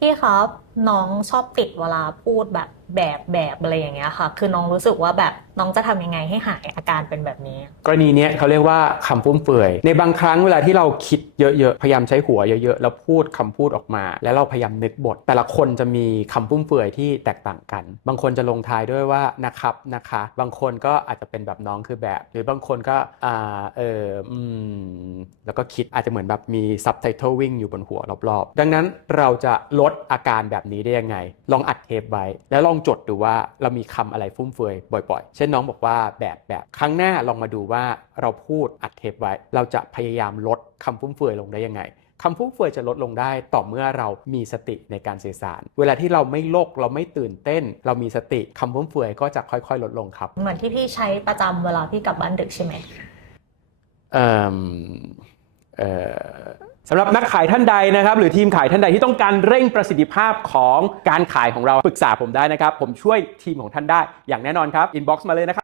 พี่ครับน้องชอบติดเวลาพูดแบบแบบแบบอะไรอย่างเงี้ยค่ะ คือน้องรู้สึกว่าแบบน้องจะทำยังไงให้หายอาการเป็นแบบนี้ กรณีเนี้ยเขาเรียกว่าคำฟุ่มเฟือย ในบางครั้งเวลาที่เราคิดเยอะๆ พยายามใช้หัวเยอะๆ แล้วพูดคำพูดออกมา แล้วเราพยายามนึกบท แต่ละคนจะมีคำฟุ่มเฟือยที่แตกต่างกัน บางคนจะลงท้ายด้วยว่านะครับนะคะ บางคนก็อาจจะเป็นแบบน้องคือแบบ หรือบางคนก็อ่าเอออืม แล้วก็คิดอาจจะเหมือนแบบมีซับไตเติลวิ่งอยู่บนหัวรอบๆ ดังนั้นเราจะลดอาการแบบนี้ได้ยังไง ลองอัดเทปไว้ แล้วลองจดดูว่าเรามีคำอะไรฟุ่มเฟือยบ่อยๆ เช่นน้องบอกว่าแบบแบบครั้งหน้าลองมาดูว่าเราพูดอัดเทปไว้ เราจะพยายามลดคำฟุ่มเฟือยลงได้ยังไงคำฟุ่มเฟือยจะลดลงได้ต่อเมื่อเรามีสติในการสื่อสาร เวลาที่เราไม่โลกเราไม่ตื่นเต้น เรามีสติคำฟุ่มเฟือยก็จะค่อย ๆ ลดลงครับ เหมือนที่พี่ใช้ประจำเวลาพี่กลับบ้านดึกใช่ไหมเอิ่มเอ่อ สำหรับนักขายท่านใดนะครับ หรือทีมขายท่านใดที่ต้องการเร่งประสิทธิภาพของการขายของเราปรึกษาผมได้นะครับ ผมช่วยทีมของท่านได้อย่างแน่นอนครับอินบ็อกซ์มาเลยนะครับ